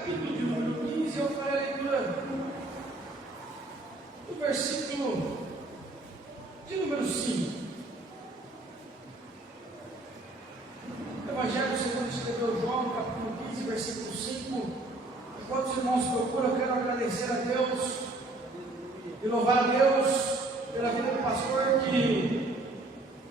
capítulo de número 15, eu farei a leitura do versículo de número 5. O Evangelho segundo escreveu João, capítulo 15, versículo 5. Enquanto os irmãos procuram, eu quero agradecer a Deus e louvar a Deus pela vida do pastor que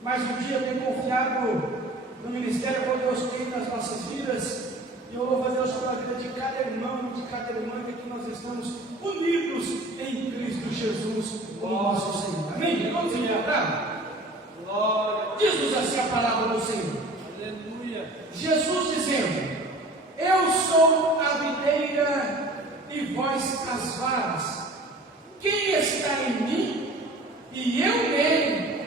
mais um dia tem confiado no ministério que Deus tem nas nossas vidas. E eu louvo a Deus pela vida de cada irmão e de cada irmã que aqui nós estamos unidos em Cristo Jesus, o nosso Senhor. Amém? Vamos celebrar? Diz-nos assim a palavra do Senhor. Aleluia. Jesus dizendo: eu sou a videira e vós as varas. Quem está em mim e eu nele,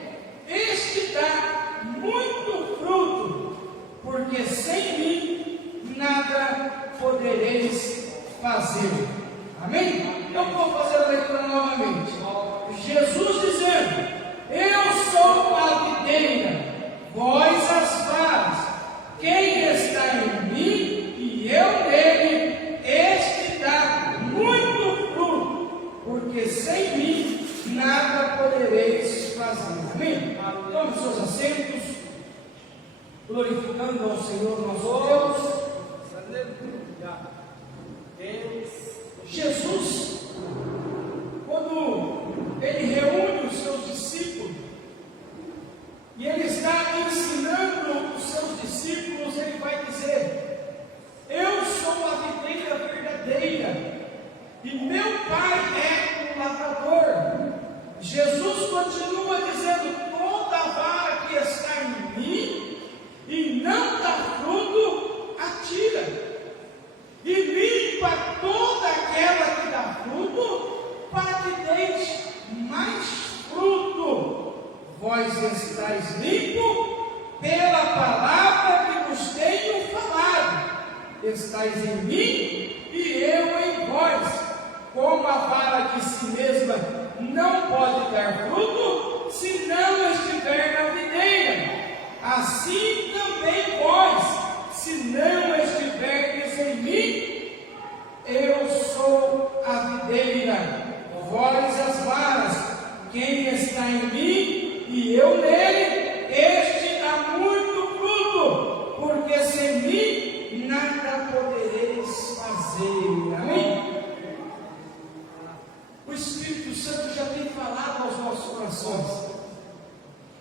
este dá muito fruto, porque sem mim nada podereis fazer. Amém? Eu vou fazer a leitura novamente. Jesus dizendo: eu sou a videira, vós as varas. Quem está em mim e eu nele, este dá muito fruto, porque sem mim nada podereis fazer. Amém? Tome seus assentos, glorificando ao Senhor nosso Deus. Jesus, quando ele reúne os seus discípulos e ele está ensinando os seus discípulos, ele vai dizer: eu sou a videira verdadeira e meu Pai é o lavrador. Jesus continua dizendo: toda vara que está em mim e não dá fruto, atira, e limpa toda aquela que dá fruto, para que deis mais fruto. Vós estáis limpos pela palavra que vos tenho falado. Estáis em mim e eu em vós. Como a vara de si mesma não pode dar fruto se não estiver na videira, assim também vós, se não estiverdes em mim. Eu sou a videira, vós as varas. Quem está em mim e eu nele, este dá muito fruto, porque sem mim nada podereis fazer. Amém? O Espírito Santo já tem falado aos nossos corações.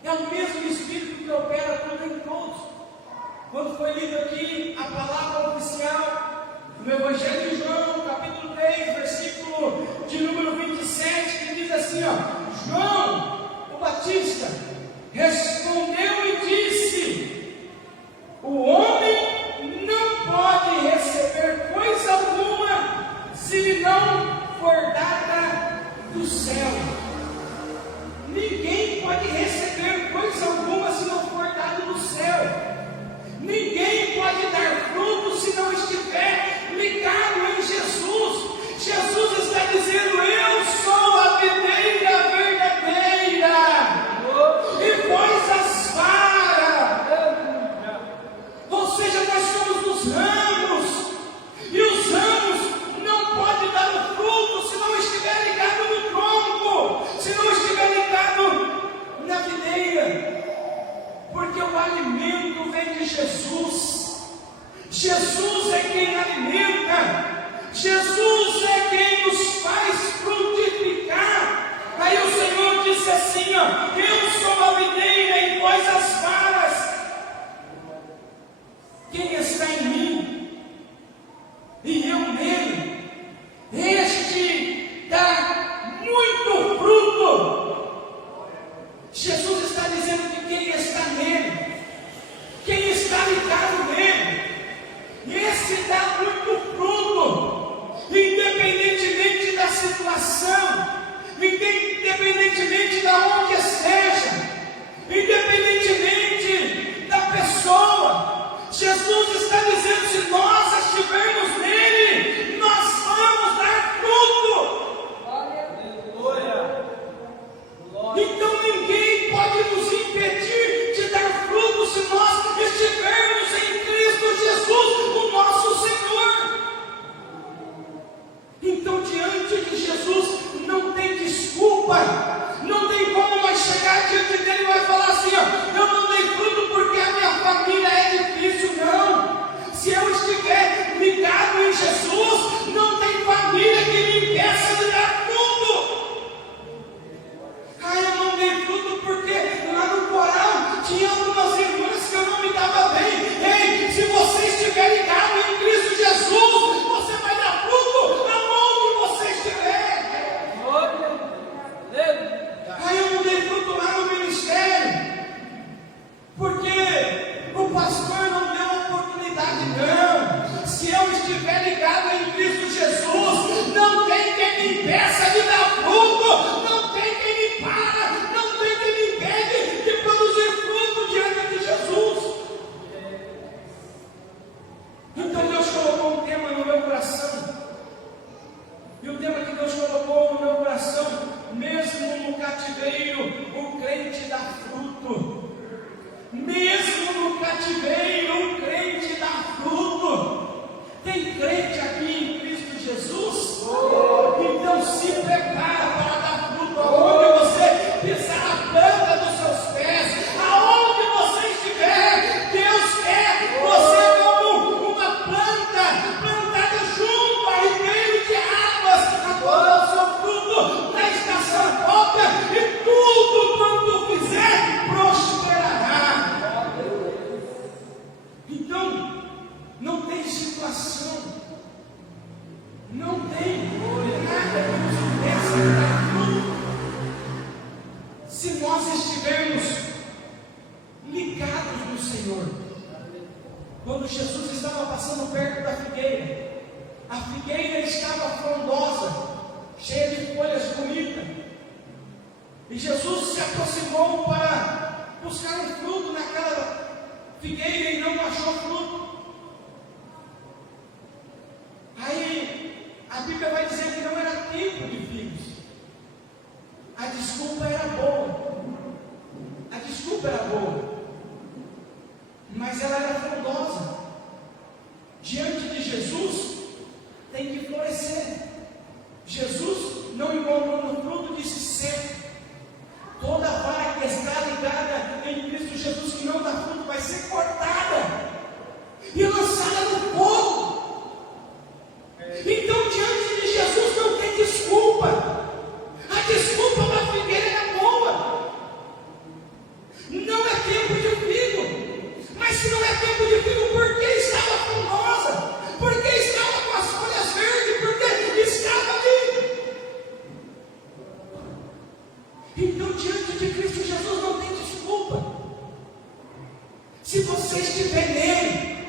É o mesmo Espírito que opera tudo em todos. Quando foi lido aqui a palavra oficial no Evangelho de João, capítulo 3, versículo de número 27, que diz assim, João, o Batista, respondeu e disse: o homem não pode receber coisa alguma se lhe não for dada do céu. Ninguém pode receber coisa alguma se não for dado do céu. Ninguém pode dar fruto se não estiver ligado em Jesus. Jesus está dizendo: eu sou a videira verdadeira e vós as varas. Ou seja, nós somos os ramos, e os ramos não podem dar o fruto se não estiver ligado no tronco, se não estiver ligado na videira, porque o alimento vem de Jesus. Jesus é quem alimenta, Jesus é quem nos faz frutificar. Aí o Senhor disse assim, eu sou a videira e vós as varas. Quem está em mim e eu nele, este dá muito fruto. Jesus está dizendo que quem está nele, quem está ligado nele, esse dá muito fruto, independentemente da situação, independentemente de onde esteja, independentemente da pessoa. Jesus está dizendo: se nós estivermos nele, nós vamos dar fruto. Aleluia. Então ninguém pode nos impedir de dar fruto se nós estivermos em Cristo Jesus, o nosso Senhor. estiver ligado em Cristo Jesus, não tem quem me impeça de dar fruto, não tem quem me para, não tem quem me impede de produzir fruto diante de Jesus. Então Deus colocou um tema no meu coração, e o tema que Deus colocou no meu coração, mesmo no cativeiro, o crente dá fruto. Mesmo no cativeiro, o crente dá fruto. Tem crente aqui em Cristo Jesus? Então se prepara para dar fruto aonde você pisar a planta dos seus pés, aonde você estiver. Deus quer você como uma planta plantada junto a ribeiro de águas, a dar o seu fruto na estação própria, e tudo quanto fizer prosperará. Então, não tem situação, não tem nada que nos impeça de dar fruto, se nós estivermos ligados no Senhor. Quando Jesus estava passando perto da figueira, a figueira estava frondosa, cheia de folhas bonitas, e Jesus se aproximou para buscar um fruto naquela figueira e não achou fruto. Aí a Bíblia vai dizer que não era tempo de figos. A desculpa era boa. A desculpa era boa, mas ela era frondosa. Diante de Jesus tem que florescer. Jesus não encontrou no fruto, disse seco. Toda vara que está ligada em Cristo Jesus que não dá fruto vai ser cortada e lançada no fogo. Então, diante de Jesus não tem desculpa. A desculpa da figueira é boa. Não é tempo de figo. Mas se não é tempo de figo, por que estava frondosa? Por que estava com as folhas verdes? Por que estava ali? Então, diante de Cristo Jesus não tem desculpa. Se você estiver nele,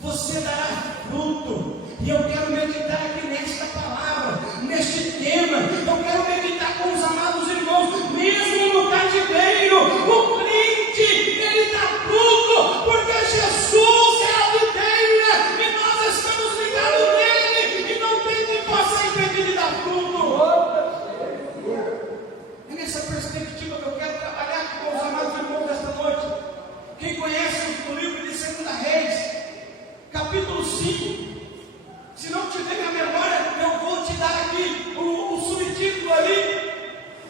você dará fruto. E eu quero meditar aqui nesta palavra, neste tema. Eu quero meditar com os amados irmãos, mesmo no cativeiro, o crente, ele dá fruto, porque Jesus é a videira, e nós estamos ligados nele, e não tem quem possa impedir de dar fruto. É nessa perspectiva que eu quero trabalhar aqui com os amados irmãos desta noite. Quem conhece o livro de 2 Reis, capítulo 5, se não tiver minha memória, eu vou te dar aqui o subtítulo ali,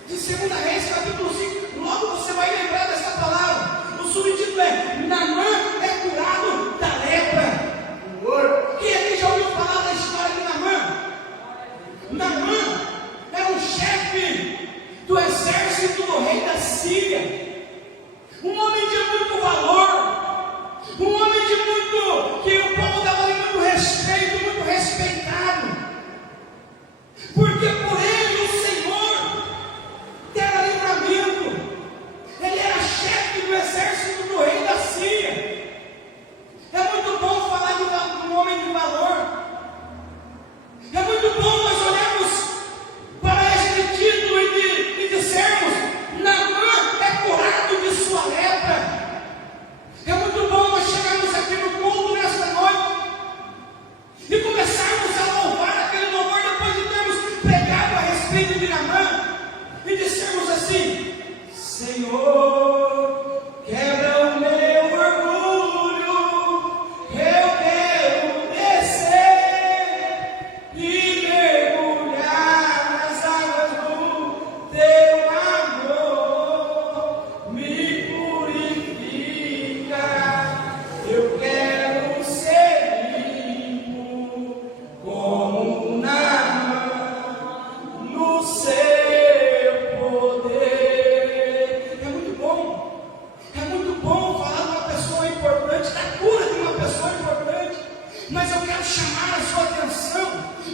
de 2 Reis, capítulo 5, logo você vai lembrar dessa palavra. O subtítulo é: Naamã é curado da lepra. Quem aqui já ouviu falar da história de Naamã? Naamã era um chefe do exército do rei da Síria, um homem de muito valor, um homem de muito, que o povo dava muito respeito, muito respeitado, porque por ele o Senhor dera livramento. Ele era chefe do exército do rei da Síria. É muito bom falar de um homem de valor. É muito bom nós olharmos para este título e dissermos: Naamã é curado de sua lepra. É muito bom nós chegarmos aqui no culto nesta noite e começarmos a louvar aquele louvor depois de termos pregado a respeito de Naamã e dissermos assim: Senhor, quebra o meu orgulho, eu quero descer e mergulhar nas águas do teu amor, me purifica, eu quero ser limpo como Naamã no seu poder. É muito bom falar de uma pessoa importante, da cura de uma pessoa importante, mas eu quero chamar a sua atenção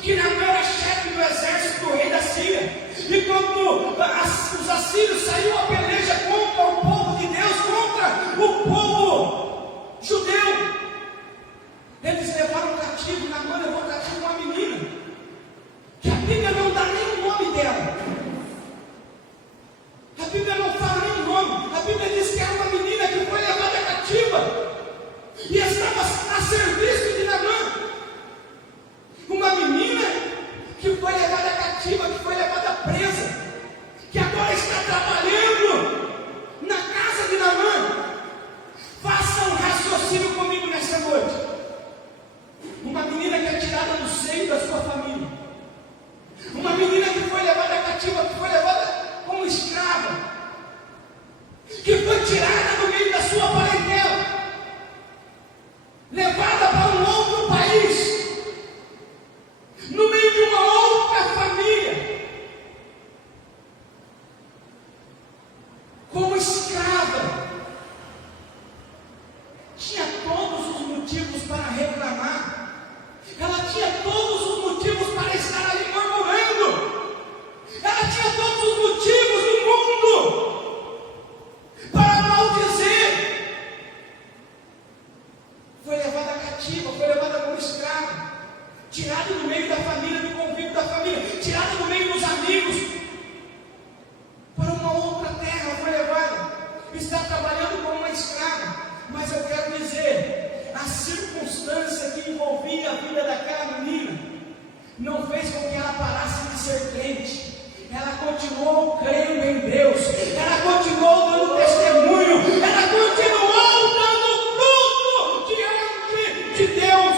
que Naamã era chefe do exército do rei da Síria, e quando os assírios saíram a peleja contra o povo de Deus, contra o povo judeu, eles levaram cativo tirado do meio da família, do convívio da família, tirado do meio dos amigos, para uma outra terra foi levada, está trabalhando como uma escrava. Mas eu quero dizer, a circunstância que envolvia a vida daquela menina não fez com que ela parasse de ser crente. Ela continuou crendo em Deus, ela continuou dando testemunho, ela continuou dando fruto diante de Deus.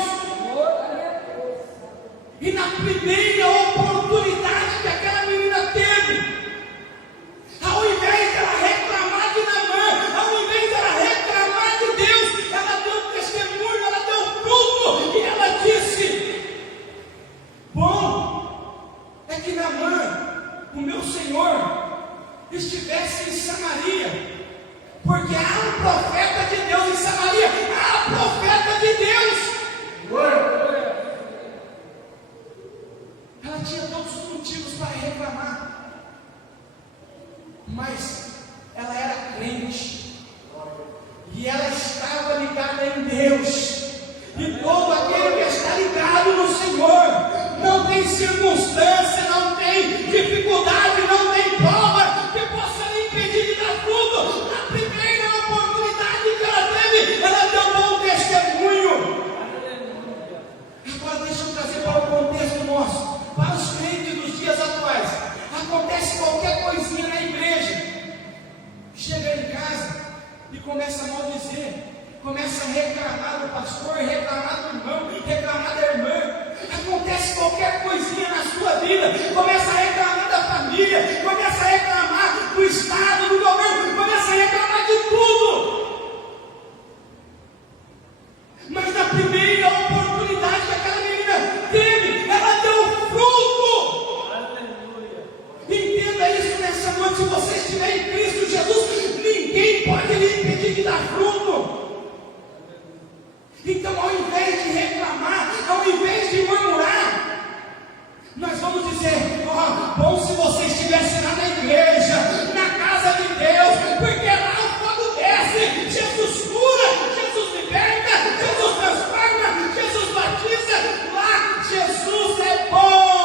E na primeira oportunidade que aquela menina teve, ao invés de ela reclamar de Naamã, ao invés de ela reclamar de Deus, ela deu testemunho, ela deu fruto, e ela disse: bom é que Naamã, o meu Senhor, estivesse em Samaria, porque há um profeta de Deus em Samaria, há um profeta de Deus. Ela tinha todos os motivos para reclamar, mas ela era crente, e ela estava ligada em Deus, e todo aquele que está ligado no Senhor, não tem circunstância, não tem dificuldade, não tem prova que possa lhe impedir de dar fruto. Na primeira oportunidade que ela teve, ela deu bom testemunho. Agora deixa eu trazer para o contexto nosso, para os crentes dos dias atuais. Acontece qualquer coisinha na igreja, chega em casa e começa a maldizer, começa a reclamar do pastor, reclamar do irmão, reclamar da irmã. Acontece qualquer coisinha na sua vida, começa a reclamar da família, começa a reclamar do Estado, do governo, começa a reclamar de tudo. Mas na primeira oportunidade que aquela menina teve, ela deu fruto. Aleluia. Entenda isso nessa noite: se você estiver em Cristo Jesus, ninguém pode lhe impedir de dar fruto. Então, ao invés de reclamar, ao invés de murmurar, nós vamos dizer: bom se você estivesse lá na igreja, na casa de Deus, porque lá o fogo desce, Jesus cura, Jesus liberta, Jesus transforma, Jesus batiza, lá Jesus é bom.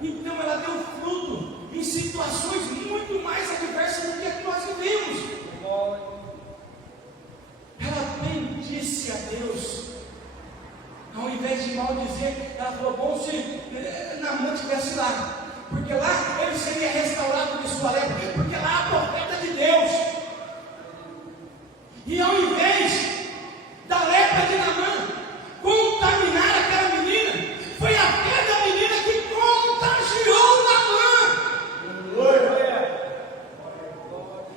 Então ela deu fruto em situações muito mais adversas do que a que nós vivemos. Ela bendisse a Deus, ao invés de maldizer. Ela falou: bom se Naamã estivesse lá, porque lá ele seria restaurado de sua lepra, porque lá há profeta de Deus. E ao invés da lepra de Naamã contaminar aquela menina, foi a fé da menina que contagiou Naamã.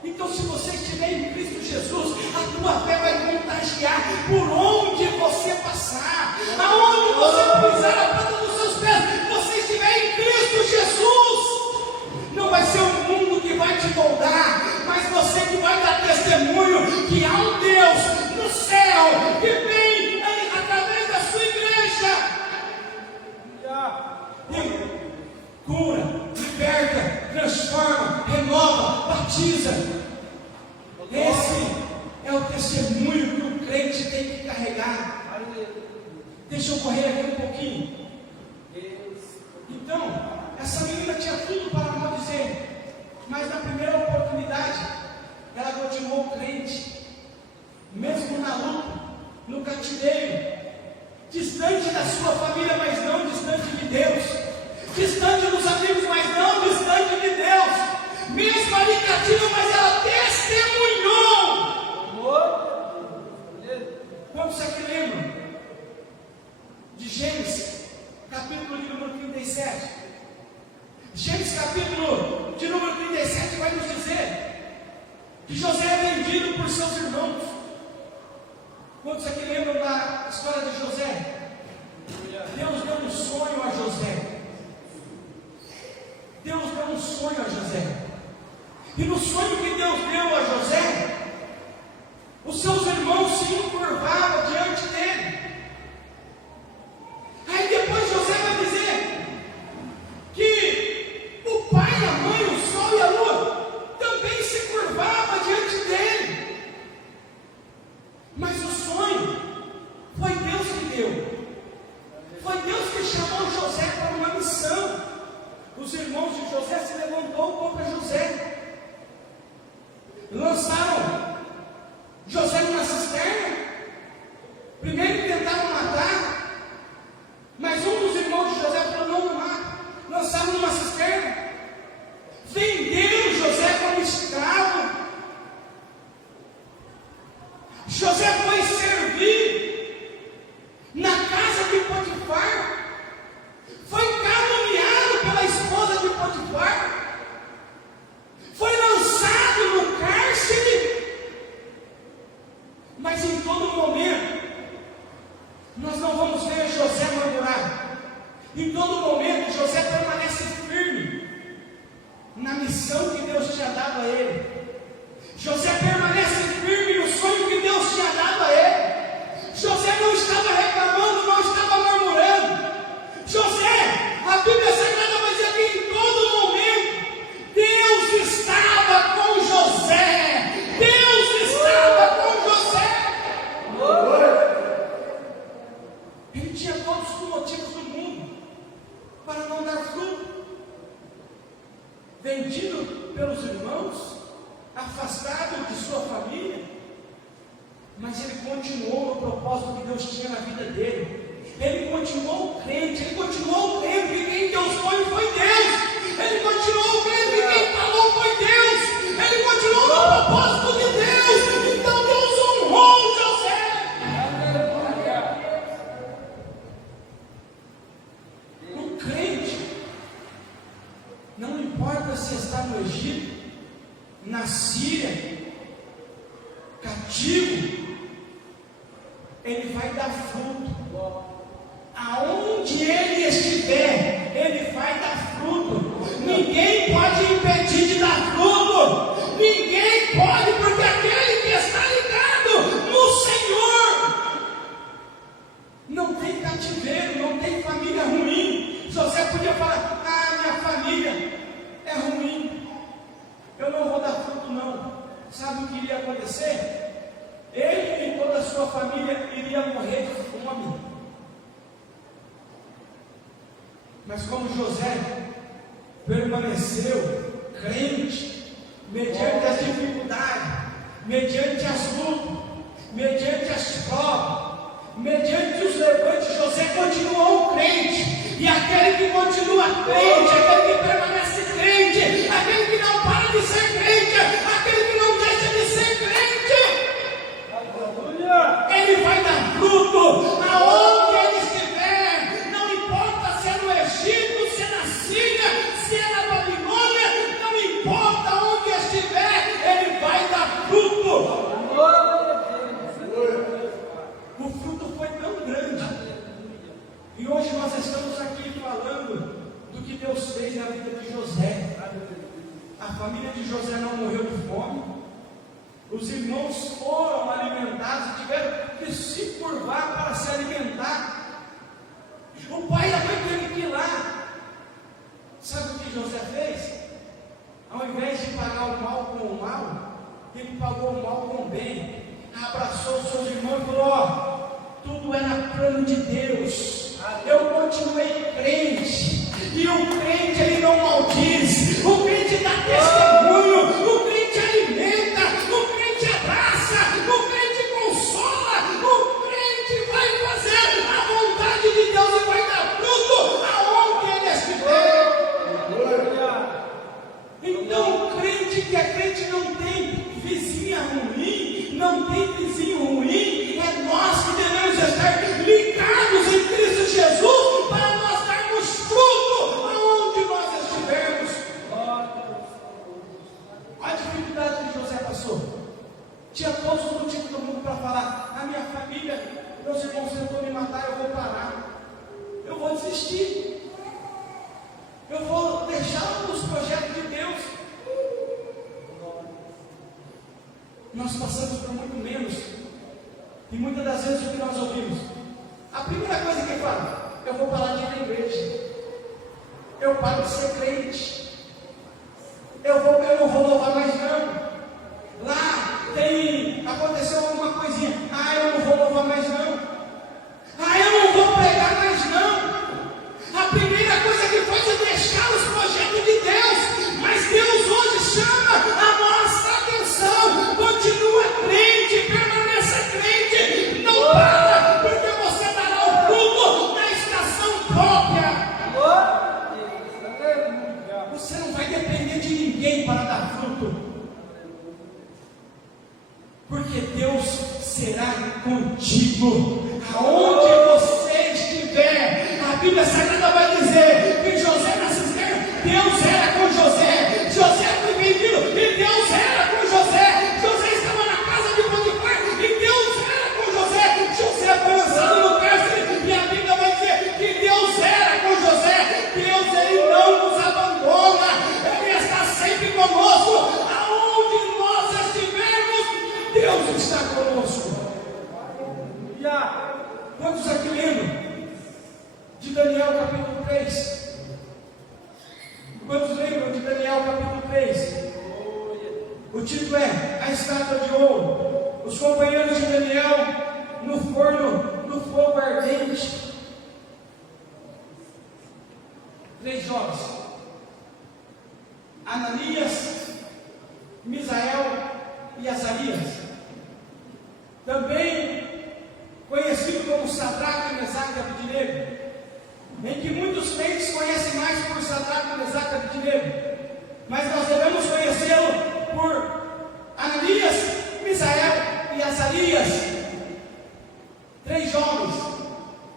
Então, se você estiver em Cristo Jesus, a tua fé vai contagiar por onde você passar, aonde você pisar a planta dos seus pés. Você estiver em Cristo Jesus, não vai ser o mundo que vai te moldar, mas você que vai dar testemunho que há um Deus no céu que vem através da sua igreja e cura, liberta, transforma, renova, batiza. Esse é o testemunho que o crente tem que carregar. Deixa eu correr aqui um pouquinho. Então, essa menina tinha tudo para maldizer, mas na primeira oportunidade ela continuou crente, mesmo na luta, no cativeiro, distante da sua família, mas não distante de Deus, distante dos amigos, mas não distante de Deus. Mesmo ali cativa, mas ela testemunhou. Quantos aqui lembram de Gênesis, capítulo de número 37? Gênesis, capítulo de número 37, vai nos dizer que José é vendido por seus irmãos. Quantos aqui lembram da história de José? Deus deu um sonho a José. Deus deu um sonho a José. E no sonho que Deus deu a José, os seus irmãos se encurvavam diante dele. Aí depois José vai dizer que o pai, a mãe, o sol e a lua também se curvavam diante dele. Mas o sonho foi Deus Lançaram José numa cisterna. Primeiro tentaram matar, mas um dos irmãos de José falou: não mata. Lançaram numa cisterna. Venderam José como escravo. José foi servir na casa de Potifar. Foi caluniado pela esposa de Potifar. Foi lançado no cárcere. Mas em todo momento nós não vamos ver José murmurar. Em todo momento José permanece firme na missão que Deus tinha dado a ele. José permanece firme no sonho que Deus tinha dado a ele. José não estava reclamando, não estava murmurando. José, a Bíblia Sagrada vai dizer que em todo momento Deus estava com José. Deus estava com José. Ele tinha todos os motivos do mundo para não dar fruto. Vendido pelos irmãos, afastado de sua família, mas ele continuou no propósito que Deus tinha na vida dele. Ele continuou crente, que quem Deus foi Deus. Ele continuou crente que quem falou foi Deus. Ele continuou no propósito de Deus. Então Deus honrou José. O crente, não importa se está no Egito, na Síria, cativo, ele vai dar fruto. Aonde ele estiver, ele vai dar fruto. Ninguém pode impedir de dar fruto. Ninguém pode, porque aquele que está ligado no Senhor não tem cativeiro, não tem família ruim. José podia falar: ah, minha família é ruim, eu não vou dar fruto não. Sabe o que iria acontecer? Ele e toda a sua família iria morrer de fome. Mas como José permaneceu crente, mediante as dificuldades, mediante as lutas, mediante as provas, mediante os levantes, José continuou crente. E aquele que continua crente, aquele que permanece crente, aquele que não para de ser crente, aquele que não deixa de ser crente, ele vai dar fruto aonde ele estiver. Não importa se é no Egito, se é na Síria, se é na Babilônia, não importa onde estiver, ele vai dar fruto. O fruto foi tão grande, e hoje nós estamos aqui falando do que Deus fez na vida de José. A família de José não morreu de fome. Os irmãos foram alimentados, tiveram que se curvar para se alimentar. O pai e a mãe teve que ir lá. Sabe o que José fez? Ao invés de pagar o mal com o mal, ele pagou o mal com o bem. Abraçou os seus irmãos e falou: ó, tudo era plano de Deus. Eu continuei crente. E o crente, ele não maldiz. O crente dá testemunho. O crente alimenta. O crente abraça. O crente consola. O crente vai fazer a vontade de Deus e vai dar fruto aonde ele estiver. Então o crente que é crente não tem vizinha ruim, não tem vizinho ruim. É nós que devemos estar ligados em Cristo Jesus para nós darmos fruto aonde nós estivermos. Olha a dificuldade que José passou. Tinha todos os motivos do mundo para falar: a minha família, meus irmãos tentam me matar, eu vou parar, eu vou desistir, eu vou deixar os projetos de Deus. Nós passamos por muito menos, e muitas das vezes o que nós ouvimos, a primeira coisa que fala: eu vou parar de ir na igreja, eu paro de ser crente, eu não vou louvar mais não. Lá aconteceu alguma coisinha, eu não vou louvar mais não, eu não vou pregar mais não. A primeira coisa que faz é deixar os projetos de Deus. Mas Deus hoje chama a nossa atenção porque Deus será contigo, aonde você estiver. A Bíblia Sagrada vai dizer que José na cisterna, Deus era com José. José foi vendido e Deus era com José. José estava na casa de Potifar e Deus era com José. José foi lançado no cárcere e a Bíblia vai dizer que Deus era com José. Deus, Ele não nos abandona, Ele está sempre conosco. Aonde nós estivermos, Deus está conosco. Quantos aqui lembram de Daniel capítulo 3? Quantos lembram de Daniel capítulo 3? O título é A Estátua de Ouro. Os companheiros de Daniel no forno, no fogo ardente. 3 jovens: Ananias, Misael e Azarias, também conhecido como Sadraque, Mesaque e Abednego, em que muitos crentes conhecem mais por Sadraque, Mesaque e Abednego, mas nós devemos conhecê-lo por Ananias, Misael e Azarias, 3 jovens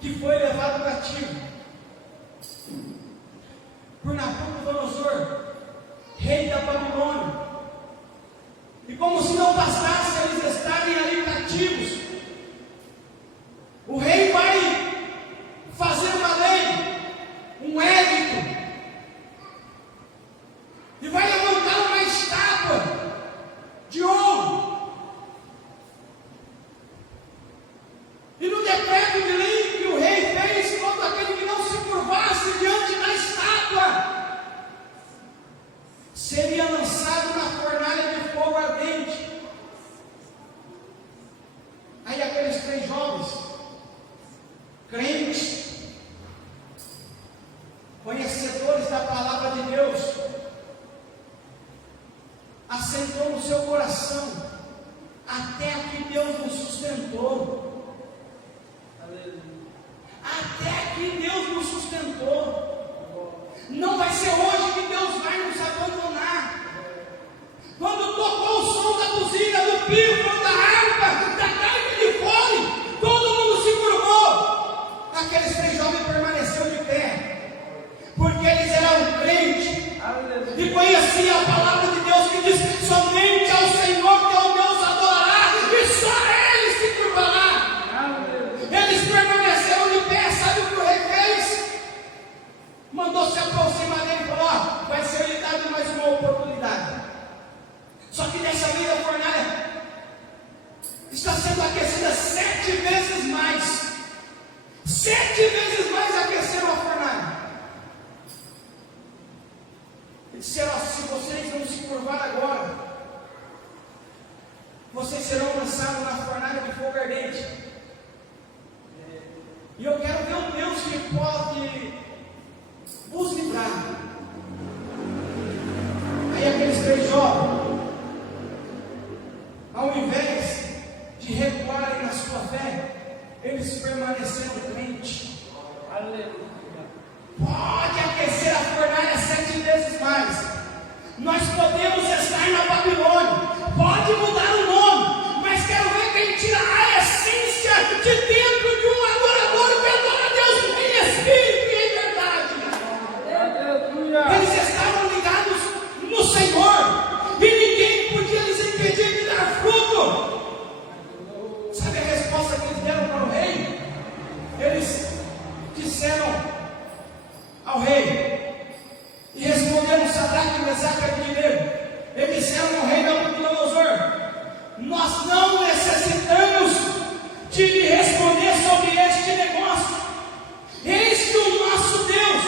que foi levado cativo por Nabucodonosor, rei da Babilônia. E como se não bastasse eles estarem ali cativos, o rei vai fazer uma lei, um édito, e vai levantar uma estátua de ouro. E no decreto de lei que o rei fez, todo aquele que não se curvasse diante da estátua seria lançado na fornalha de fogo ardente. Aí aqueles 3 jovens, crentes, conhecedores da palavra de Deus, aceitou no seu coração, até aqui Deus nos sustentou. Até aqui Deus nos sustentou. Não vai ser hoje que Deus vai nos abandonar. Quando tocou o som da buzina, do pífano, da harpa, da gaita de fole, todo mundo se curvou. Aqueles 3 jovens permaneceram de pé, porque eles eram crentes e conheciam a palavra de Deus que diz: somente ao Senhor teu Deus adorará e só a Ele se curvará. Eles permaneceram de pé. Sabe o que o rei fez? Mandou se aproximar dele e falou: ó, vai ser lhe dado mais uma oportunidade. Só que dessa vez a fornalha está sendo aquecida 7 vezes mais. 7 vezes mais aqueceram a fornalha. E disseram: se vocês não se curvar agora, vocês serão lançados na fornalha de fogo ardente. E eu quero ver um Deus que pode vos livrar. Aí aqueles 3 jovens, ao invés de recuarem na sua fé, eles permaneceram crentes. Aleluia. Pode aquecer a fornalha 7 vezes mais. Nós podemos estar na Babilônia, pode mudar o nome, mas quero ver quem tira a essência de dentro de um adorador que adora a Deus em espírito e em verdade. Aleluia. Eles estavam ligados no Senhor e ninguém podia lhes impedir de dar fruto. Sabe a resposta que eles deram para o rei? Eles disseram ao rei, e responderam Sadraque, Mesaque e Abednego. Eles disseram ao rei Nabucodonosor: nós não necessitamos de lhe responder sobre este negócio. Eis que o nosso Deus,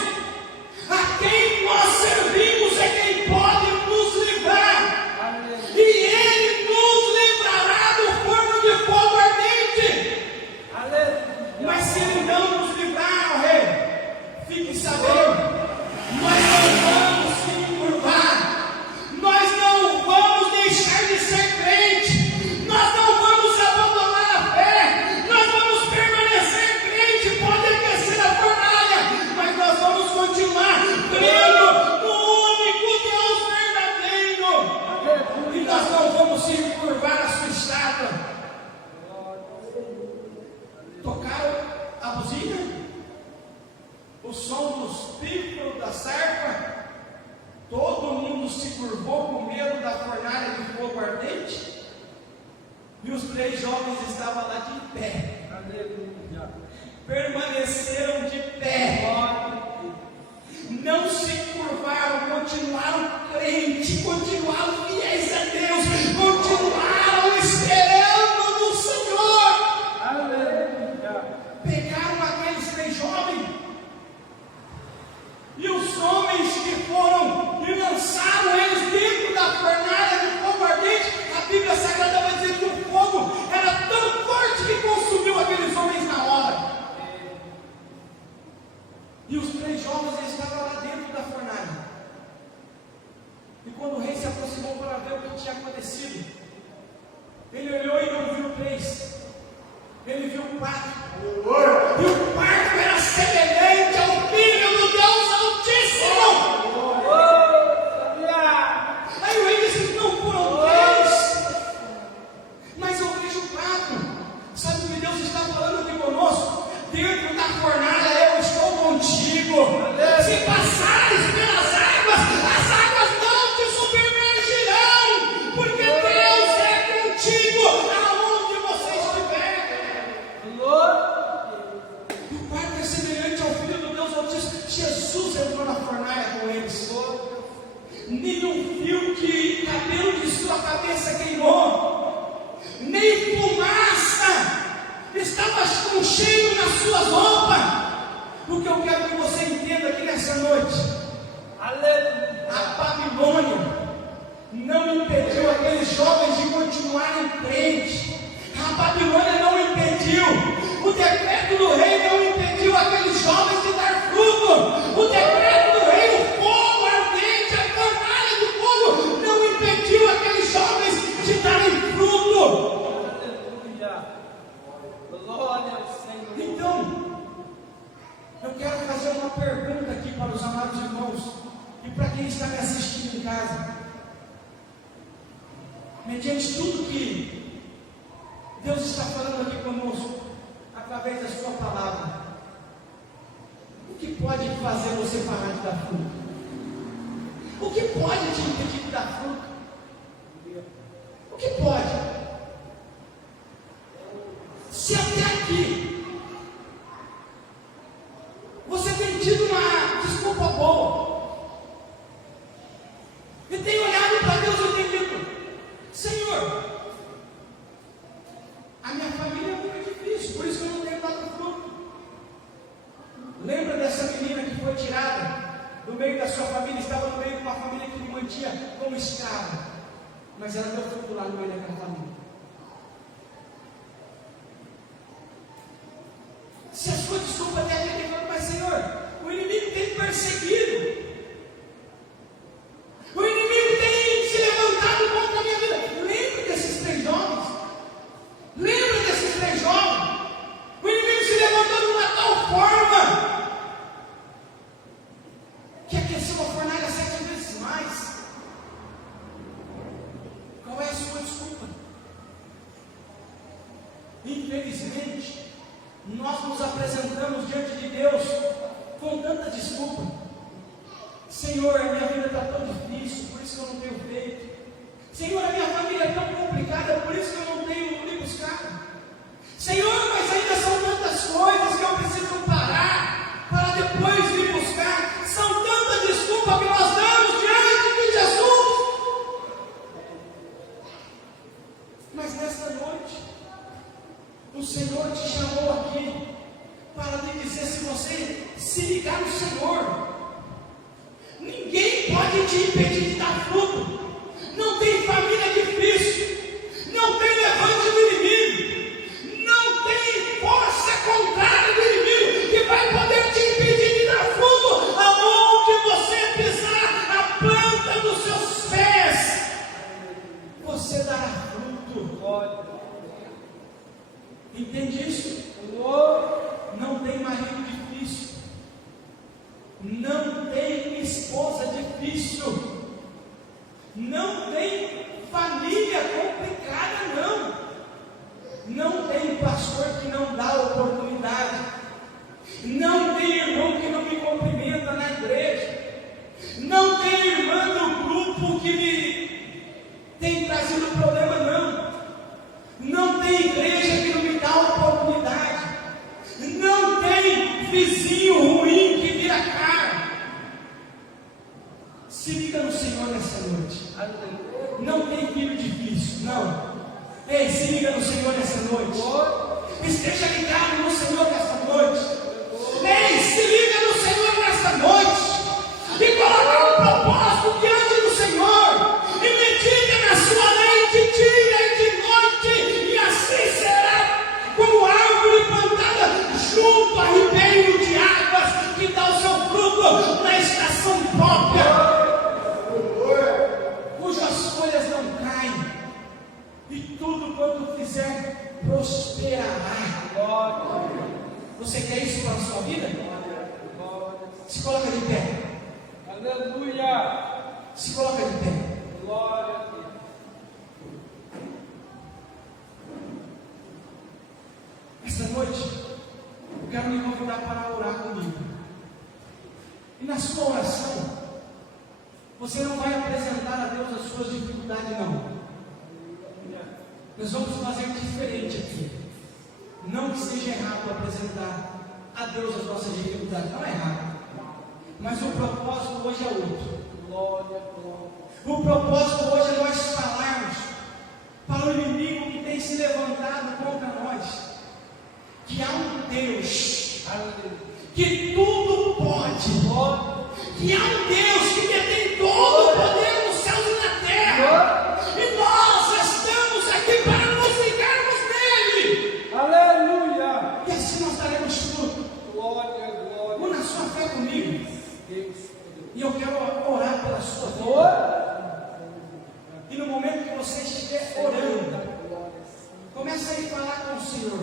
a quem nós servimos, é quem pode nos livrar. E Ele nos livrará do forno de fogo ardente. Mas se Ele não nos livrar, ó rei, fique sabendo, nós não vamos se curvar, nós não vamos deixar de ser crente, nós não vamos abandonar a fé, nós vamos E os 3 jovens estavam lá de pé. Aleluia. Permaneceram de pé. Não se curvaram, continuaram crentes, continuaram fiéis a Deus, continuaram esperando no Senhor. Aleluia. Pegaram aqueles 3 jovens e os homens que foram e lançaram eles dentro da fornalha de fogo ardente. A Bíblia Sagrada vai dizer que o fogo era tão forte que consumiu aqueles homens na hora. E os 3 jovens eles estavam lá dentro da fornalha. E quando o rei se aproximou para ver o que tinha acontecido, ele olhou e não viu 3. Ele viu 4. E o quarto era semelhante ao Filho do Deus Altíssimo. Aí o rei disse: não foram 3, mas eu vejo 4. Sabe o que Deus está falando aqui conosco? Dentro da fornalha eu estou contigo. Se passares pelas águas, as águas não te submergirão, porque Deus é contigo aonde você estiver. E o quarto é semelhante ao Filho do Deus Altíssimo. Jesus entrou na fornalha com eles. Nenhum fio de cabelo de sua cabeça queimou, nem fumaça estava com cheiro nas suas roupas. O que eu quero que você entenda aqui nessa noite: a Babilônia não impediu aqueles jovens de continuarem crentes. A Babilônia não impediu, o decreto do rei não impediu aqueles jovens de dar fruto. O decreto do rei, o fogo ardente, a fornalha do fogo, não impediu aqueles jovens de darem fruto. Então, eu quero fazer uma pergunta aqui para os amados irmãos e para quem está me assistindo em casa. Mediante tudo que Deus está falando aqui conosco, através da sua palavra, o que pode fazer você parar de dar fruto? O que pode te impedir de dar fruto? O que pode? Se até aqui você tem tido uma desculpa boa e tem olhado para Deus e tem dito: Senhor, a minha família é muito difícil, por isso que eu não tenho dado fruto. Lembra dessa menina que foi tirada do meio da sua família, estava no meio de uma família que lhe mantinha como escrava, mas ela deu fruto lá no meio daquela família. Se a sua desculpa até aqui tem falado: mas Senhor, o inimigo tem perseguido, o inimigo tem se levantado contra a minha vida. Lembra desses 3 jovens? Lembra desses 3 jovens? O inimigo se levantou de uma tal forma que aqueceu a fornalha 7 vezes mais. Qual é a sua desculpa? Infelizmente, nós nos apresentamos diante de Deus com tanta desculpa. Senhor, a minha vida está tão difícil, por isso que eu não tenho feito. Senhor, a minha família é tão complicada, por isso que eu não tenho lhe buscado. Senhor, mas ainda são tantas coisas que eu preciso parar para depois lhe buscar. São tantas desculpas que nós damos diante de Jesus. Mas nesta noite, o Senhor te chamou aqui para lhe dizer: se você se ligar no Senhor, ninguém pode te impedir de dar fruto. Não tem família difícil, não tem levante do inimigo, não tem força contrária do inimigo que vai poder te impedir de dar fruto. Aonde você pisar a planta dos seus pés, você dará fruto. Entende isso? Não tem marido difícil, não tem esposa difícil, não tem família complicada, não tem pastor que não dá oportunidade, não tem irmão que não me cumprimenta na igreja, não tem irmã do grupo que me tem trazido problema, não noite. Esteja ligado no Senhor nesta noite. Ei, se liga no Senhor nesta noite. E coloca um propósito diante do Senhor. E medita na sua lei de dia e de noite. E assim será como árvore plantada junto a ribeiro de águas, que dá o seu fruto na estação própria, cujas folhas não caem, e tudo quanto fizer prosperará. Você quer isso para a sua vida? Se coloca de pé. Aleluia. Se coloca de pé. Glória a Deus. Esta noite, eu quero me convidar para orar comigo. E na sua oração, você não vai apresentar a Deus as suas dificuldades, não. Nós vamos fazer diferente aqui. Não que seja errado apresentar a Deus as nossas dificuldades, não é errado. Mas o propósito hoje é outro. Glória, glória. O propósito hoje é nós falarmos para o inimigo que tem se levantado contra nós, que há um Deus que tudo pode, que há um Deus que detém todo o poder nos céus e na terra, e nós estamos aqui para nos ligarmos nele. Aleluia. E assim nós daremos fruto. Glória, glória. Una sua fé comigo. Deus. E eu quero orar pela sua vida. E no momento que você estiver orando, comece a ir falar com o Senhor.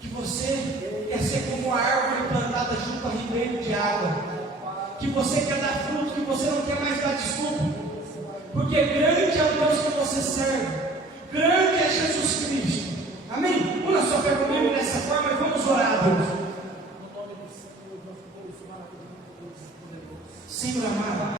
Que você quer ser como a árvore plantada junto a ribeiro de água. Que você quer dar fruto, que você não quer mais dar desculpa. Porque grande é o Deus que você serve. Grande é Jesus Cristo. Amém? Una sua fé comigo dessa forma e vamos orar, Deus. Senhor amado,